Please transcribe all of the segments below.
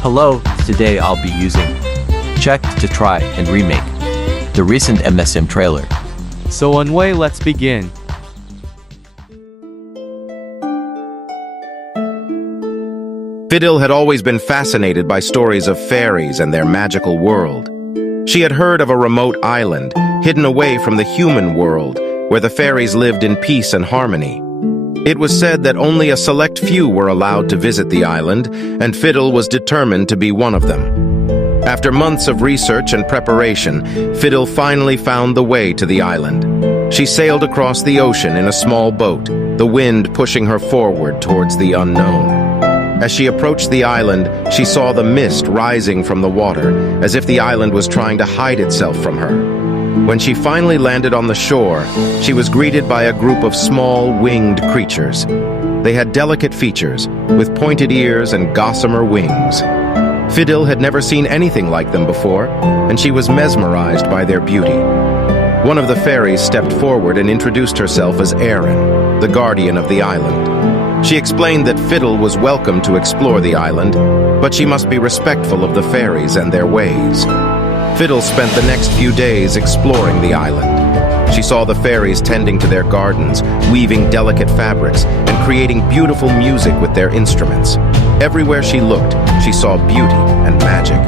Hello, today I'll be using Check to try and remake the recent MSM trailer. So Onway, let's begin. Fiddle had always been fascinated by stories of fairies and their magical world. She had heard of a remote island, hidden away from the human world, where the fairies lived in peace and harmony. It was said that only a select few were allowed to visit the island, and Fiddle was determined to be one of them. After months of research and preparation, Fiddle finally found the way to the island. She sailed across the ocean in a small boat, the wind pushing her forward towards the unknown. As she approached the island, she saw the mist rising from the water, as if the island was trying to hide itself from her. When she finally landed on the shore, she was greeted by a group of small, winged creatures. They had delicate features, with pointed ears and gossamer wings. Fiddle had never seen anything like them before, and she was mesmerized by their beauty. One of the fairies stepped forward and introduced herself as Erin, the guardian of the island. She explained that Fiddle was welcome to explore the island, but she must be respectful of the fairies and their ways. Fiddle spent the next few days exploring the island. She saw the fairies tending to their gardens, weaving delicate fabrics, and creating beautiful music with their instruments. Everywhere she looked, she saw beauty and magic.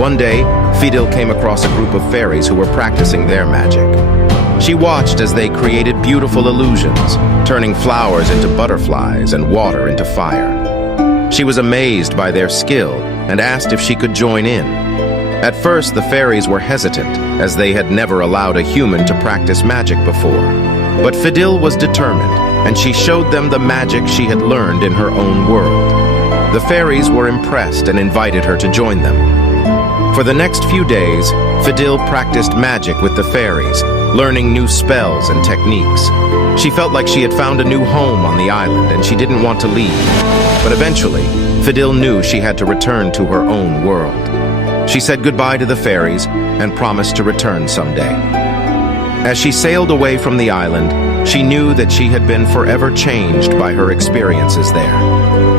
One day, Fiddle came across a group of fairies who were practicing their magic. She watched as they created beautiful illusions, turning flowers into butterflies and water into fire. She was amazed by their skill and asked if she could join in. At first, the fairies were hesitant, as they had never allowed a human to practice magic before. But Fiddle was determined, and she showed them the magic she had learned in her own world. The fairies were impressed and invited her to join them. For the next few days, Fiddle practiced magic with the fairies, learning new spells and techniques. She felt like she had found a new home on the island, and she didn't want to leave. But eventually, Fiddle knew she had to return to her own world. She said goodbye to the fairies and promised to return someday. As she sailed away from the island, she knew that she had been forever changed by her experiences there.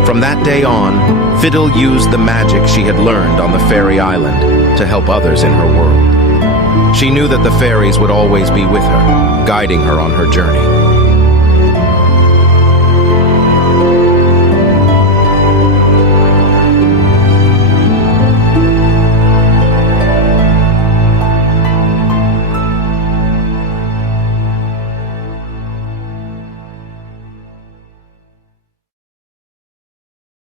From that day on, Fiddle used the magic she had learned on the fairy island to help others in her world. She knew that the fairies would always be with her, guiding her on her journey.